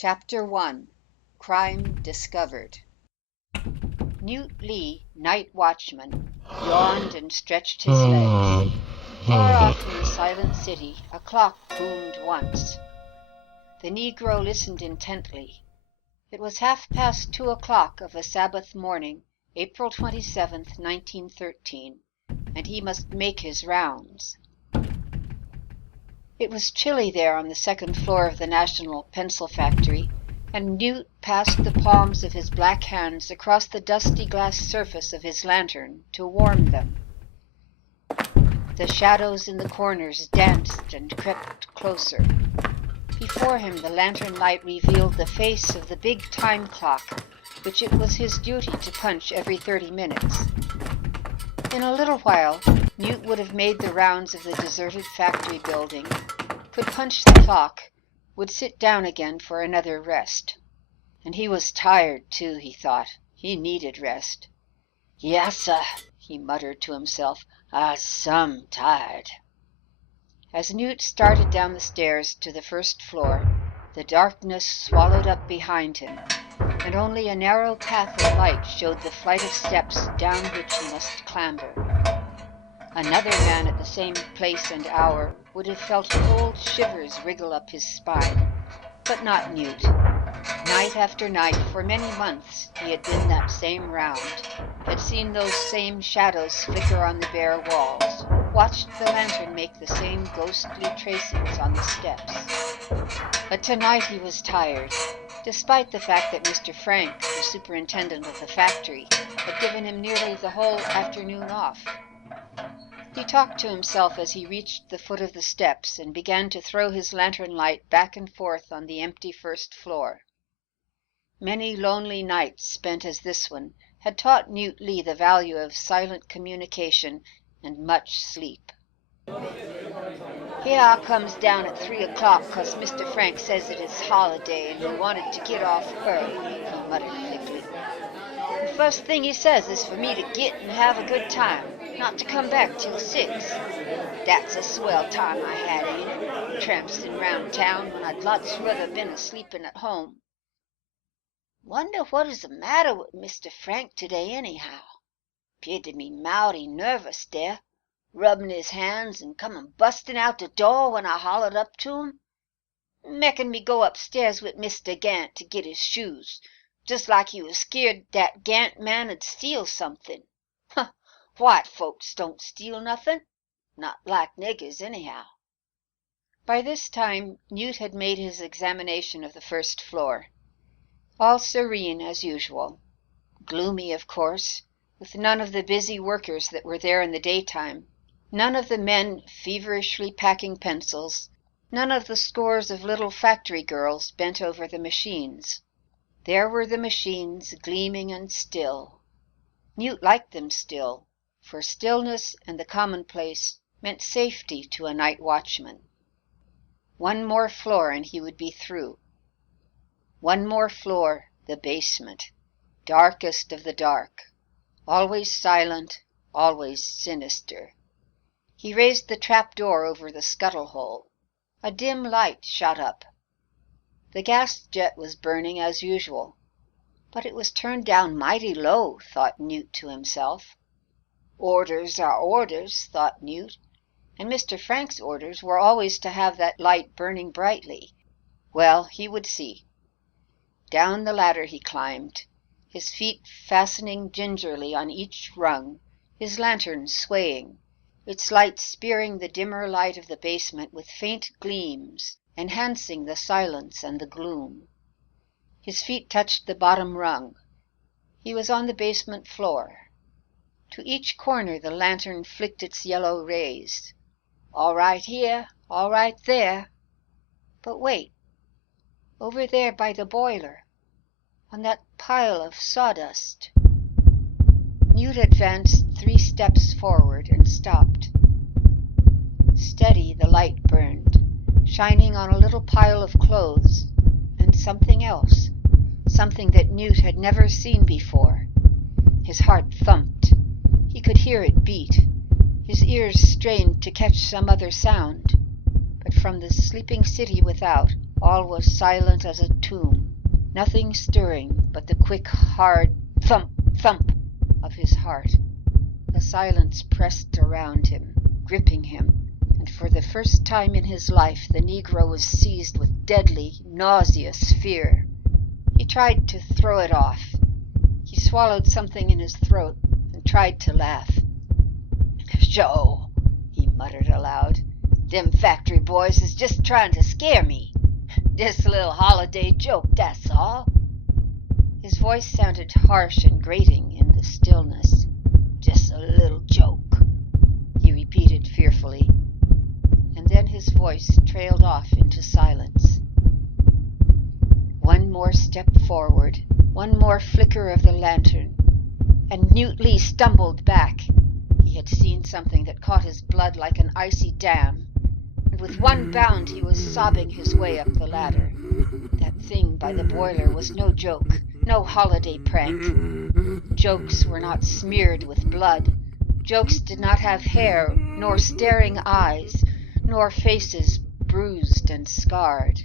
Chapter 1. Crime Discovered. Newt Lee, night watchman, yawned and stretched his legs. Far off in the silent city, a clock boomed once. The Negro listened intently. It was 2:30 of a Sabbath morning, April 27th, 1913, and he must make his rounds. It was chilly there on the second floor of the National Pencil Factory, and Newt passed the palms of his black hands across the dusty glass surface of his lantern to warm them. The shadows in the corners danced and crept closer. Before him the lantern light revealed the face of the big time clock, which it was his duty to punch every 30 minutes. In a little while, Newt would have made the rounds of the deserted factory building, could punch the clock, would sit down again for another rest. And he was tired, too, he thought. He needed rest. "Yassa," he muttered to himself, "I's some tired." As Newt started down the stairs to the first floor, the darkness swallowed up behind him, and only a narrow path of light showed the flight of steps down which he must clamber. Another man at the same place and hour would have felt cold shivers wriggle up his spine, but not Newt. Night after night, for many months, he had been that same round, had seen those same shadows flicker on the bare walls, watched the lantern make the same ghostly tracings on the steps. But tonight he was tired, despite the fact that Mr. Frank, the superintendent of the factory, had given him nearly the whole afternoon off. He talked to himself as he reached the foot of the steps and began to throw his lantern light back and forth on the empty first floor. Many lonely nights spent as this one had taught Newt Lee the value of silent communication and much sleep. "Here I comes down at 3 o'clock 'cause Mr. Frank says it is holiday and he wanted to get off early," he muttered thickly. "The first thing he says is for me to git and have a good time, not to come back till 6. That's a swell time I had, ain't it? Trampsin' round town when I'd lots rather been a-sleepin' at home. Wonder what is the matter with Mr. Frank today, anyhow? 'Peared to be mighty nervous there, rubbin' his hands and comin' bustin' out the door when I hollered up to him. Makin' me go upstairs with Mr. Gant to get his shoes, just like he was skeered that Gant man'd steal something. Huh, white folks don't steal nothin', not like niggers, anyhow." By this time Newt had made his examination of the first floor. All serene as usual. Gloomy, of course, with none of the busy workers that were there in the daytime, none of the men feverishly packing pencils, none of the scores of little factory girls bent over the machines. There were the machines, gleaming and still. Newt liked them still, for stillness and the commonplace meant safety to a night watchman. One more floor and he would be through. One more floor, the basement, darkest of the dark, always silent, always sinister. He raised the trap door over the scuttle hole. A dim light shot up. The gas jet was burning as usual, but it was turned down mighty low, thought Newt to himself. Orders are orders, thought Newt, and Mr. Frank's orders were always to have that light burning brightly. Well, he would see. Down the ladder he climbed, his feet fastening gingerly on each rung, his lantern swaying, its light spearing the dimmer light of the basement with faint gleams, enhancing the silence and the gloom. His feet touched the bottom rung. He was on the basement floor. To each corner the lantern flicked its yellow rays. All right here, all right there. But wait. Over there by the boiler, on that pile of sawdust. Newt advanced 3 steps forward and stopped. Steady the light burned, shining on a little pile of clothes, and something else, something that Newt had never seen before. His heart thumped. He could hear it beat. His ears strained to catch some other sound, but from the sleeping city without All was silent as a tomb, nothing stirring but the quick, hard thump, thump of his heart. The silence pressed around him, gripping him, and for the first time in his life the Negro was seized with deadly, nauseous fear. He tried to throw it off. He swallowed something in his throat and tried to laugh. "Sho," he muttered aloud. "Them factory boys is just trying to scare me. Just a little holiday joke, that's all." His voice sounded harsh and grating in the stillness. "Just a little joke," he repeated fearfully, and then his voice trailed off into silence. One more step forward, one more flicker of the lantern, and Newt Lee stumbled back. He had seen something that caught his blood like an icy dam, and with one bound he was sobbing his way up the ladder. That thing by the boiler was no joke, no holiday prank. Jokes were not smeared with blood. Jokes did not have hair, nor staring eyes, nor faces bruised and scarred.